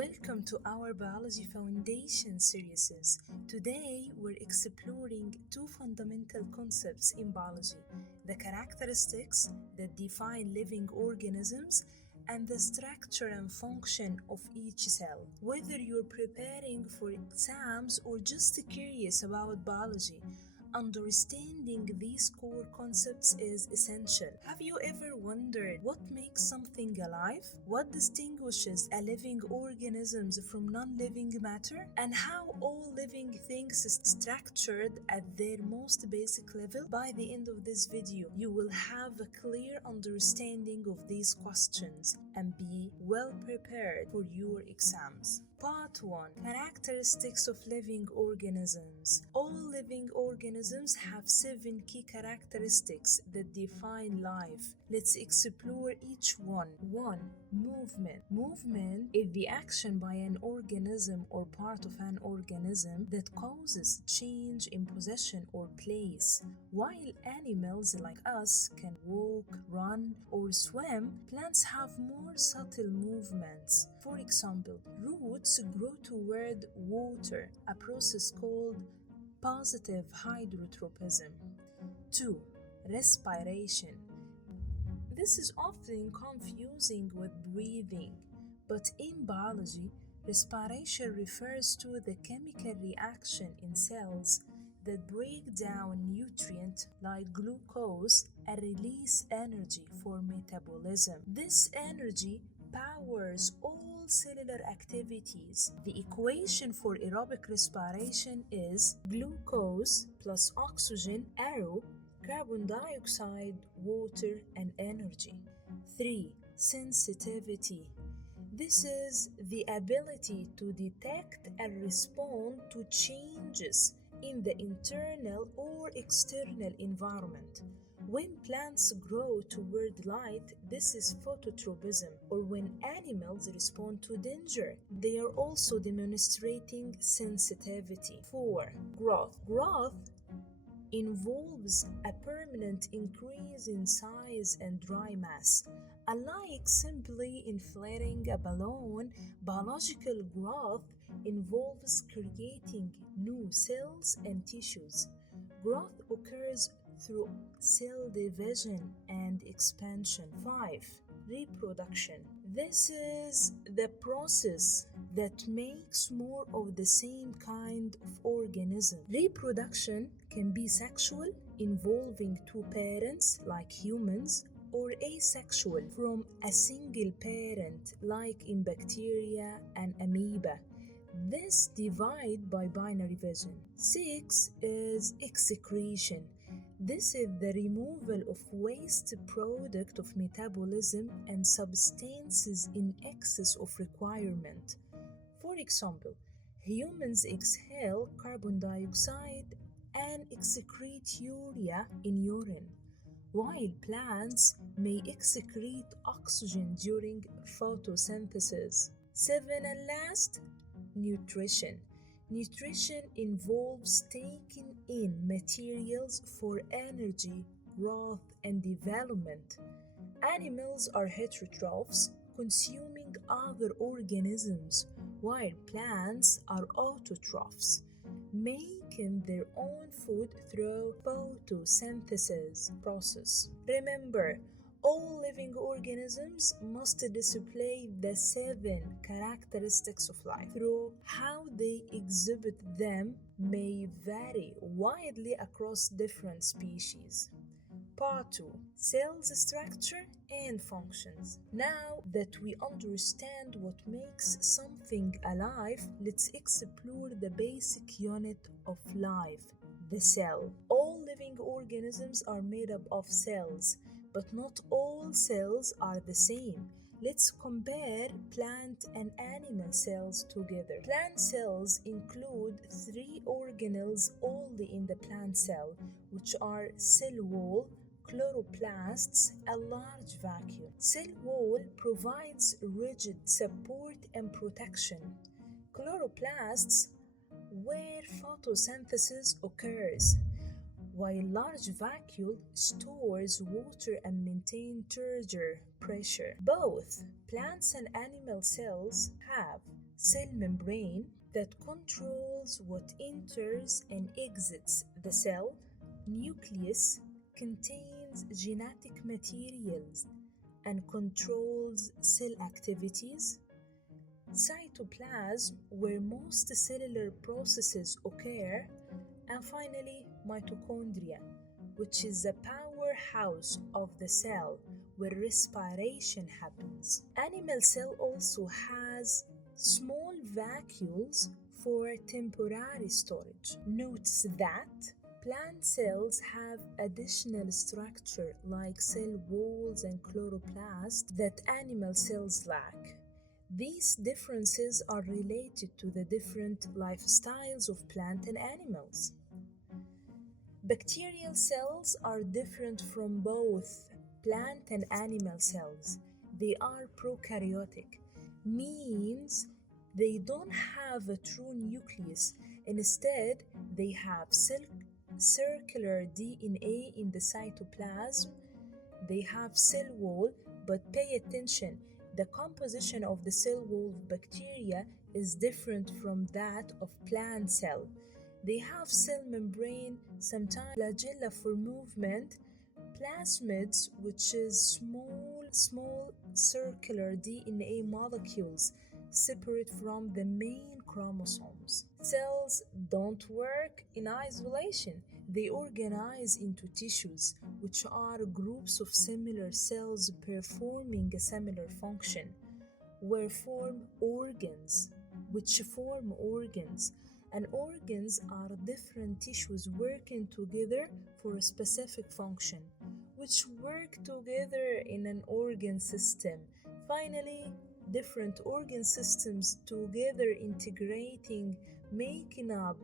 Welcome to our Biology Foundation series. Today we're exploring two fundamental concepts in biology: the characteristics that define living organisms and the structure and function of each cell. Whether you're preparing for exams or just curious about biology, understanding these core concepts is essential. Have you ever wondered what makes something alive? What distinguishes a living organism from non-living matter? And how all living things is structured at their most basic level? By the end of this video, you will have a clear understanding of these questions and be well prepared for your exams. Part 1. Characteristics of living organisms. All living organisms have 7 key characteristics that define life. Let's explore each one. 1. Movement. Movement is the action by an organism or part of an organism that causes change in position or place. While animals like us can walk, run, or swim, plants have more subtle movements. For example, roots grow toward water, a process called positive hydrotropism. 2. Respiration. This is often confusing with breathing, but in biology, respiration refers to the chemical reaction in cells that break down nutrients like glucose and release energy for metabolism. This energy powers all cellular activities. The equation for aerobic respiration is glucose plus oxygen, arrow, carbon dioxide, water, and energy. 3. Sensitivity. This is the ability to detect and respond to changes in the internal or external environment. When plants grow toward light, this is phototropism, or when animals respond to danger, they are also demonstrating sensitivity. 4. Growth. Growth involves a permanent increase in size and dry mass. Unlike simply inflating a balloon, biological growth involves creating new cells and tissues. Growth occurs through cell division and expansion. 5. Reproduction. This is the process that makes more of the same kind of organism. Reproduction can be sexual, involving two parents like humans, or asexual, from a single parent like in bacteria and amoeba. This divide by binary vision. 6 is excretion. This is the removal of waste product of metabolism and substances in excess of requirement. For example, humans exhale carbon dioxide and excrete urea in urine, while plants may excrete oxygen during photosynthesis. 7 and last, nutrition. Nutrition involves taking in materials for energy, growth, and development. Animals are heterotrophs, consuming other organisms, while plants are autotrophs, making their own food through photosynthesis process. Remember, all living organisms must display the 7 characteristics of life. Though how they exhibit them may vary widely across different species. Part 2. Cells structure and functions. Now that we understand what makes something alive, let's explore the basic unit of life, the cell. All living organisms are made up of cells, but not all cells are the same. Let's compare plant and animal cells together. Plant cells include 3 organelles only in the plant cell, which are cell wall, chloroplasts, a large vacuole. Cell wall provides rigid support and protection. Chloroplasts, where photosynthesis occurs, while large vacuole stores water and maintains turgor pressure. Both plants and animal cells have cell membrane that controls what enters and exits the cell. Nucleus contains genetic materials and controls cell activities. Cytoplasm, where most cellular processes occur. And finally, mitochondria, which is the powerhouse of the cell where respiration happens. Animal cell also has small vacuoles for temporary storage. Notice that plant cells have additional structure like cell walls and chloroplast that animal cells lack. These differences are related to the different lifestyles of plant and animals. Bacterial cells are different from both plant and animal cells. They are prokaryotic, means they don't have a true nucleus. Instead, they have circular DNA in the cytoplasm. They have cell wall, but pay attention, the composition of the cell wall of bacteria is different from that of plant cell. They have cell membrane, sometimes flagella for movement, plasmids, which is small circular DNA molecules separate from the main chromosomes. Cells don't work in isolation. They organize into tissues, which are groups of similar cells performing a similar function, which form organs. And organs are different tissues working together for a specific function, which work together in an organ system. Finally, different organ systems together integrating, making up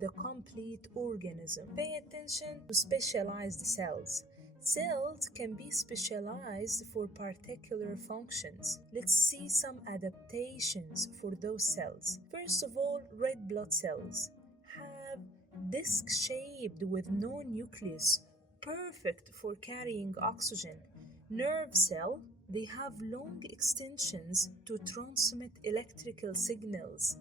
the complete organism. Pay attention to specialized cells. Cells can be specialized for particular functions. Let's see some adaptations for those cells. First of all, red blood cells have disc shaped with no nucleus, perfect for carrying oxygen. Nerve cell, they have long extensions to transmit electrical signals.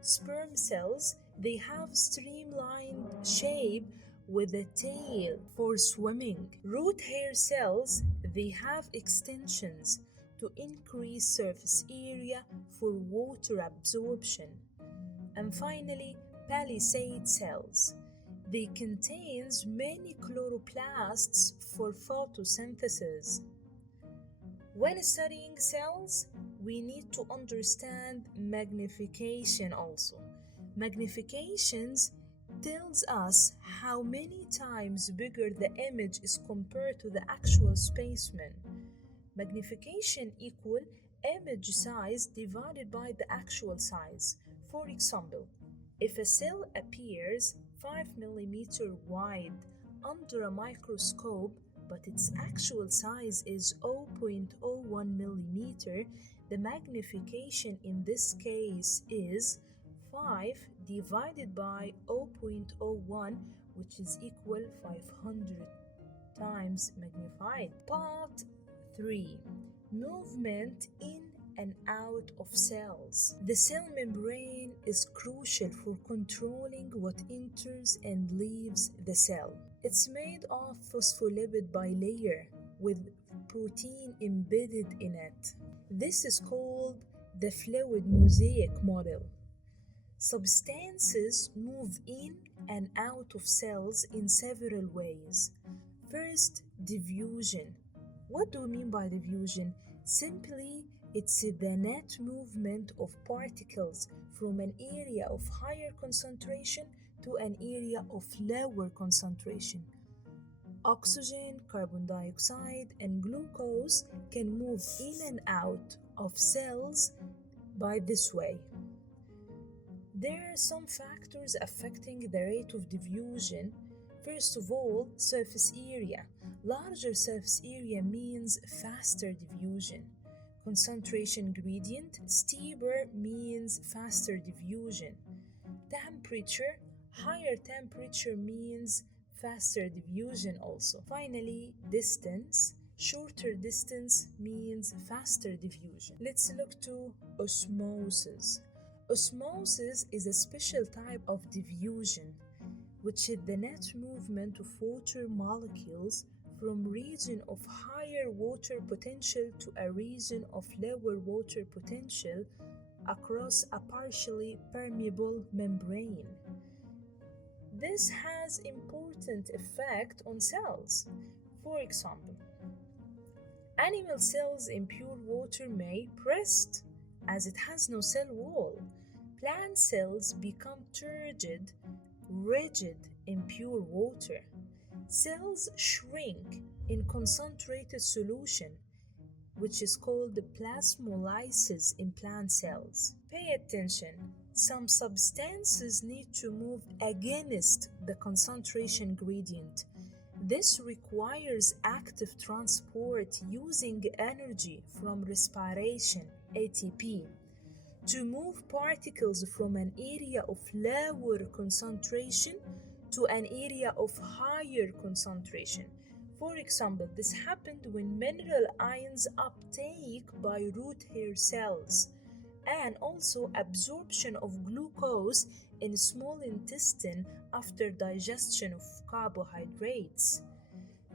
Sperm cells, they have streamlined shape with a tail for swimming. Root hair cells, they have extensions to increase surface area for water absorption. And finally, palisade cells. They contain many chloroplasts for photosynthesis. When studying cells, we need to understand magnification also. Magnifications tells us how many times bigger the image is compared to the actual specimen. Magnification equal image size divided by the actual size. For example, if a cell appears 5 mm wide under a microscope, but its actual size is 0.01 mm, the magnification in this case is 5 divided by 0.01, which is equal 500 times magnified. Part 3. Movement in and out of cells. The cell membrane is crucial for controlling what enters and leaves the cell. It's made of phospholipid bilayer with protein embedded in it. This is called the fluid mosaic model. Substances move in and out of cells in several ways. First, diffusion. What do we mean by diffusion? Simply, it's the net movement of particles from an area of higher concentration to an area of lower concentration. Oxygen, carbon dioxide, and glucose can move in and out of cells by this way. There are some factors affecting the rate of diffusion. First of all, surface area. Larger surface area means faster diffusion. Concentration gradient, steeper means faster diffusion. Temperature, higher temperature means faster diffusion also. Finally, distance. Shorter distance means faster diffusion. Let's look to osmosis. Osmosis is a special type of diffusion, which is the net movement of water molecules from region of higher water potential to a region of lower water potential across a partially permeable membrane. This has important effect on cells. For example, animal cells in pure water may burst as it has no cell wall. Plant cells become turgid, rigid in pure water. Cells shrink in concentrated solution, which is called plasmolysis in plant cells. Pay attention. Some substances need to move against the concentration gradient. This requires active transport using energy from respiration, ATP, to move particles from an area of lower concentration to an area of higher concentration. For example, this happened when mineral ions uptake by root hair cells and also absorption of glucose in small intestine after digestion of carbohydrates.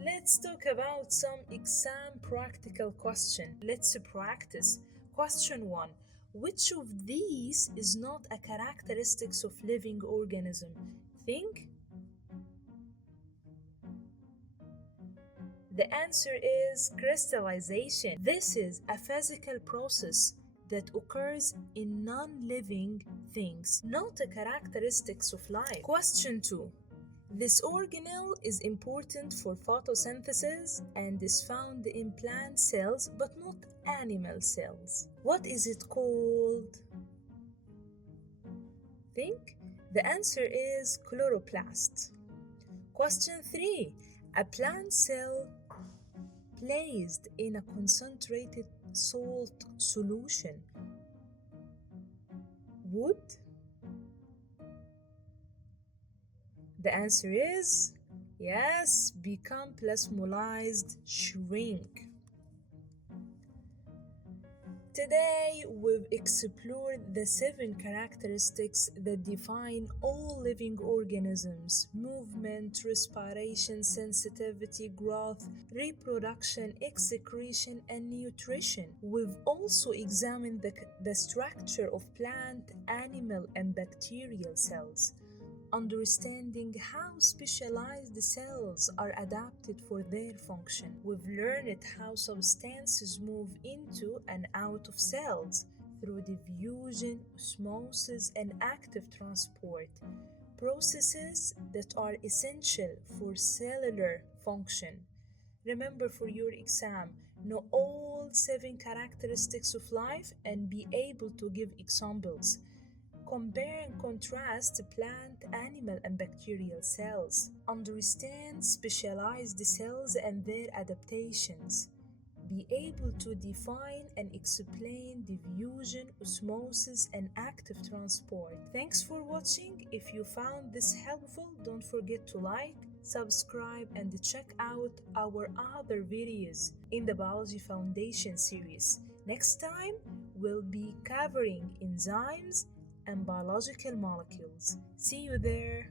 Let's talk about some exam practical question. Let's practice. Question 1. Which of these is not a characteristics of living organism? Think. The answer is crystallization. This is a physical process that occurs in non-living things, not a characteristics of life. Question 2. This organelle is important for photosynthesis and is found in plant cells but not animal cells. What is it called? Think. The answer is chloroplast. Question 3. A plant cell placed in a concentrated salt solution would? The answer is yes, become plasmolized, shrink. Today, we've explored the 7 characteristics that define all living organisms: movement, respiration, sensitivity, growth, reproduction, excretion, and nutrition. We've also examined the structure of plant, animal, and bacterial cells, understanding how specialized cells are adapted for their function. We've learned how substances move into and out of cells through diffusion, osmosis, and active transport, processes that are essential for cellular function. Remember for your exam, know all 7 characteristics of life and be able to give examples. Compare and contrast plant, animal, and bacterial cells. Understand specialized cells and their adaptations. Be able to define and explain diffusion, osmosis, and active transport. Thanks for watching. If you found this helpful, don't forget to like, subscribe, and check out our other videos in the Biology Foundation series. Next time, we'll be covering enzymes and biological molecules. See you there!